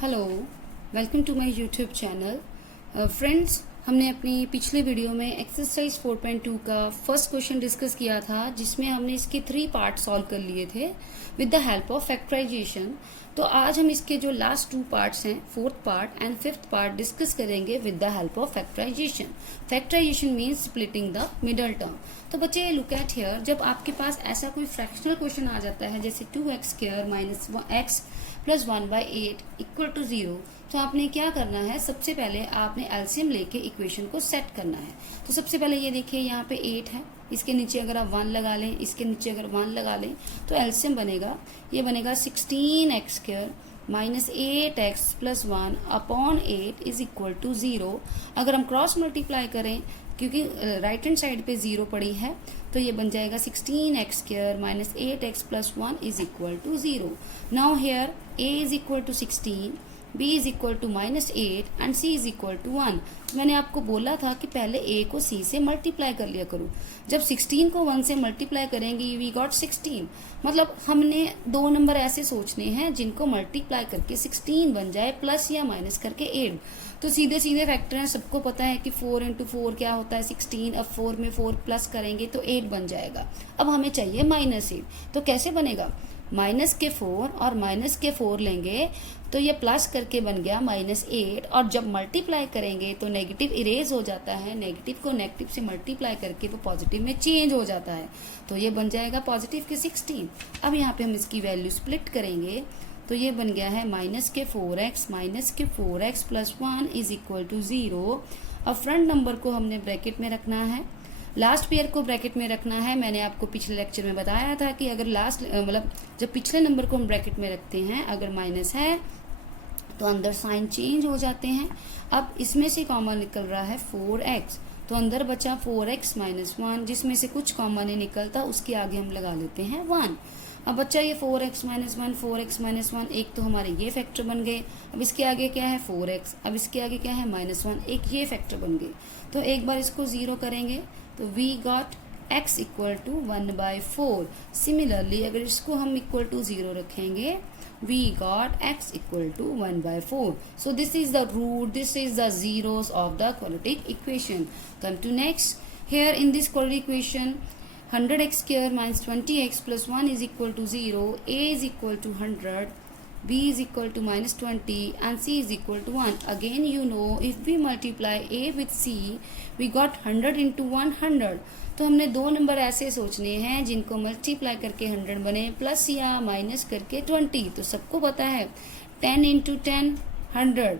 Hello, welcome to my YouTube channel. Friends, हमने अपनी पिछले वीडियो में एक्सरसाइज 4.2 का फर्स्ट क्वेश्चन डिस्कस किया था, जिसमें हमने इसके 3 पार्ट सॉल्व कर लिए थे with the help of factorisation. तो आज हम इसके जो लास्ट 2 पार्ट्स हैं, 4th part and 5th part, discuss करेंगे with the help of factorisation. Factorisation means splitting the middle term. तो बच्चे लुक एट हियर, जब आपके पास ऐसा कोई फ्रैक्शनल क्वेश्चन आ जाता है जैसे 2x² minus x plus 1/8 equal to 0, तो आपने क्या करना है, सबसे पहले आपने एलसीएम लेके इक्वेशन को सेट करना है। तो सबसे पहले ये देखिए, यहाँ पे 8 है, इसके नीचे अगर आप 1 लगा लें, इसके नीचे अगर 1 लगा लें, तो एलसीएम बनेगा, ये बनेगा 16x² minus 8x plus 1 upon 8 is equal to 0। अगर हम क्रॉस मल्टीप्लाई करें, क्योंकि राइट हैंड साइड पे 0 पड़ी है, तो ये बन जाएगा 16x² minus 8x plus 1 is equal to 0। Now here a is equal to 16, b is equal to minus 8 and c is equal to 1। मैंने आपको बोला था कि पहले a को c से मल्टीप्लाई कर लिया करो। जब 16 को 1 से मल्टीप्लाई करेंगे, वी गॉट 16। मतलब हमने 2 नंबर ऐसे सोचने हैं जिनको मल्टीप्लाई करके 16 बन जाए, प्लस या माइनस करके 8। तो सीधे सीधे फैक्टर हैं, सबको पता है कि 4 इंटू 4 क्या होता है 16। अब 4 में 4 प्लस करेंगे तो 8 बन जाएगा। अब हमें चाहिए माइनस 8, तो कैसे बनेगा, माइनस के 4 और माइनस के 4 लेंगे तो ये प्लस करके बन गया माइनस 8, और जब मल्टीप्लाई करेंगे तो नेगेटिव इरेज हो जाता है, नेगेटिव को नेगेटिव से मल्टीप्लाई करके वो पॉजिटिव में चेंज हो जाता है, तो ये बन जाएगा पॉजिटिव के 16। अब यहाँ पे हम इसकी वैल्यू स्प्लिट करेंगे, तो ये बन गया है माइनस के 4x plus 1 is equal to 0। अब फ्रंट नंबर को हमने ब्रैकेट में रखना है, लास्ट पेयर को ब्रैकेट में रखना है। मैंने आपको पिछले लेक्चर में बताया था कि अगर जब पिछले नंबर को हम ब्रैकेट में रखते हैं, अगर माइनस है तो अंदर साइन चेंज हो जाते हैं। अब इसमें से कॉमन निकल रहा है 4x, तो अंदर बचा 4x माइनस 1, जिसमें से कुछ कॉमन नहीं निकलता, उसके आगे हम लगा लेते हैं 1। अब बच्चा ये 4x माइनस 1, 4x माइनस 1, एक तो हमारे ये फैक्टर बन गए। अब इसके आगे क्या है 4x, अब इसके आगे क्या है माइनस 1, एक ये फैक्टर बन गए। तो एक बार इसको 0 करेंगे तो we got x equal to 1/4। Similarly अगर इसको हम इक्वल टू 0 रखेंगे, we got x equal to 1/4. So this is the root, this is the zeros of the quadratic equation. Come to next. Here in this quadratic equation, 100x² minus 20x plus 1 is equal to 0, a is equal to 100, b is equal to minus 20 and c is equal to 1. Again you know, if we multiply a with c, we got 100 into 100. तो हमने 2 number ऐसे सोचने हैं जिनको multiply करके 100 बने, plus या minus करके 20। तो सबको पता है 10 इंटू 10 100,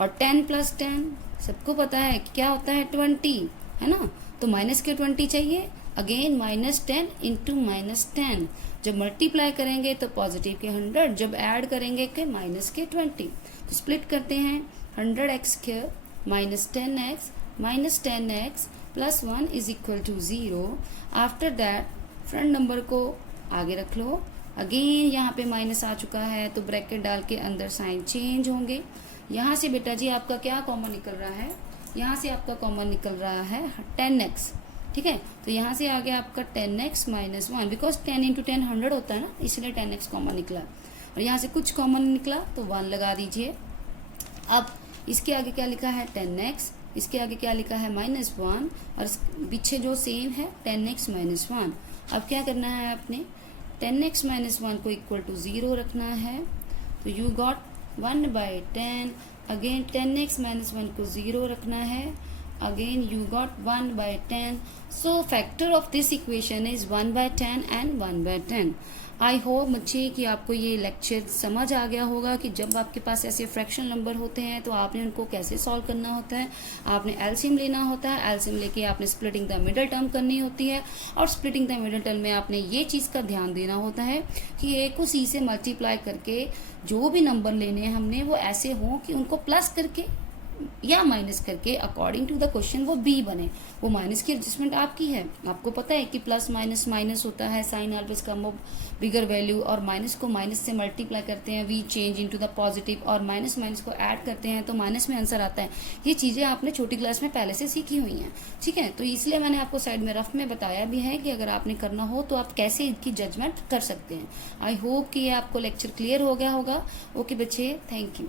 और 10 प्लस 10 सबको पता है कि क्या होता है 20, है ना। तो माइनस के 20 चाहिए, अगेन माइनस 10 इंटू माइनस 10। जब मल्टीप्लाई करेंगे तो पॉजिटिव के 100, जब ऐड करेंगे के माइनस के 20। तो स्प्लिट करते हैं, 100x² minus 10x plus 1 is equal to 0। After that front number को आगे रख लो, अगेन यहाँ पे माइनस आ चुका है, तो ब्रैकेट डाल के अंदर साइन चेंज होंगे। यहाँ से बेटा जी आपका क्या कॉमन निकल रहा है, यहाँ से आपका कॉमन निकल रहा है 10x, ठीक है। तो यहाँ से आ गया आपका 10x माइनस 1, बिकॉज 10 इंटू 10 100 होता है ना, इसलिए 10x कॉमन निकला। और यहाँ से कुछ कॉमन निकला तो 1 लगा दीजिए। अब इसके आगे क्या लिखा है 10x, इसके आगे क्या लिखा है माइनस 1, और पीछे जो सेम है 10x माइनस 1। अब क्या करना है आपने, 10x माइनस 1 को इक्वल टू 0 रखना है, तो you got 1/10। Again 10x minus 1 को 0 रखना है, again you got 1/10। So factor of this equation is 1/10 and 1/10। I hope बच्चे कि आपको ये लेक्चर समझ आ गया होगा कि जब आपके पास ऐसे फ्रैक्शनल नंबर होते हैं तो आपने उनको कैसे सॉल्व करना होता है। आपने एलसीएम लेना होता है, एलसीएम लेके आपने स्प्लिटिंग द मिडल टर्म करनी होती है, और स्प्लिटिंग द मिडल टर्म में आपने ये चीज़ का ध्यान देना होता है कि ए को सी से मल्टीप्लाई करके जो भी नंबर लेने हैं हमने, वो ऐसे हों कि उनको प्लस करके या माइनस करके अकॉर्डिंग टू द क्वेश्चन वो बी बने। वो माइनस की एडजस्टमेंट आपकी है, आपको पता है कि प्लस माइनस माइनस होता है, sign always come of bigger value, और माइनस को माइनस से मल्टीप्लाई करते हैं, we change into the positive, और माइनस माइनस को ऐड करते हैं तो माइनस में आंसर आता है। ये चीजें आपने छोटी क्लास में पहले से सीखी हुई हैं, ठीक है। तो इसलिए मैंने आपको साइड में रफ में बताया भी है कि अगर आपने करना हो तो आप कैसे इनकी जजमेंट कर सकते हैं। आई होप कि ये आपको लेक्चर क्लियर हो गया होगा। ओके बच्चे, थैंक यू।